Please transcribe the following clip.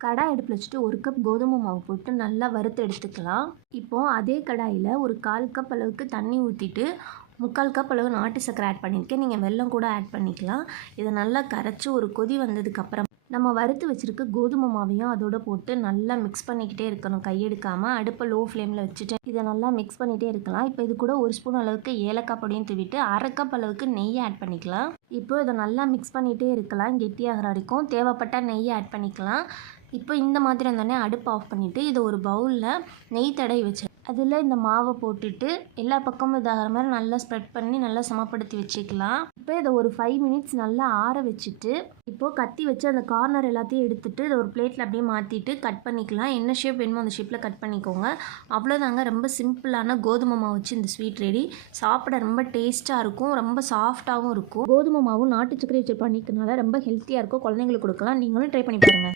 கடாய் அடுப்பில் வச்சுட்டு 1 கப் கோதுமை மாவு போட்டு நல்லா வறுத்து எடுத்துக்கலாம். இப்போது அதே கடாயில் ஒரு 1/4 கப் அளவுக்கு தண்ணி ஊற்றிட்டு 3/4 கப் அளவு நாட்டு சர்க்கரை ஆட் பண்ணியிருக்கேன். நீங்கள் வெல்லம் கூட ஆட் பண்ணிக்கலாம். இதை நல்லா கரைச்சி ஒரு கொதி வந்ததுக்கப்புறம் நம்ம வறுத்து வச்சுருக்க கோதுமை மாவையும் அதோட போட்டு நல்லா மிக்ஸ் பண்ணிக்கிட்டே இருக்கணும். கையெடுக்காமல் அடுப்பை லோ ஃப்ளேமில் வச்சுட்டு இதை நல்லா மிக்ஸ் பண்ணிகிட்டே இருக்கலாம். இப்போ இது கூட 1 ஸ்பூன் அளவுக்கு ஏலக்காய் பொடியும் தூவிட்டு 1/2 கப் அளவுக்கு நெய் ஆட் பண்ணிக்கலாம். இப்போ இதை நல்லா மிக்ஸ் பண்ணிகிட்டே இருக்கலாம். கெட்டியாகிற வரைக்கும் தேவைப்பட்டால் நெய் ஆட் பண்ணிக்கலாம். இப்போ இந்த மாதிரி வந்தோடனே அடுப்பு ஆஃப் பண்ணிவிட்டு இதை ஒரு பவுலில் நெய் தடவி வச்சு அதில் இந்த மாவை போட்டுட்டு எல்லா பக்கமும் இதாகிற மாதிரி நல்லா ஸ்ப்ரெட் பண்ணி நல்லா சமப்படுத்தி வச்சுக்கலாம். இப்போ இதை ஒரு 5 மினிட்ஸ் நல்லா ஆற வச்சுட்டு இப்போது கத்தி வச்சு அந்த கார்னர் எல்லாத்தையும் எடுத்துகிட்டு இதை ஒரு பிளேட்டில் அப்படியே மாற்றிட்டு கட் பண்ணிக்கலாம். என்ன ஷேப் வேணுமோ அந்த ஷேப்பில் கட் பண்ணிக்கோங்க. அவ்வளோதாங்க, ரொம்ப சிம்பிளான கோதுமை மாவு வச்சு இந்த ஸ்வீட் ரெடி. சாப்பிட ரொம்ப டேஸ்ட்டாக இருக்கும், ரொம்ப சாஃப்டாகவும் இருக்கும். கோதுமை மாவும் நாட்டு சர்க்கரை வச்சு பண்ணிக்கிறதுனால ரொம்ப ஹெல்த்தியாக இருக்கும். குழந்தைங்களுக்கு கொடுக்கலாம். நீங்களும் ட்ரை பண்ணி பாருங்கள்.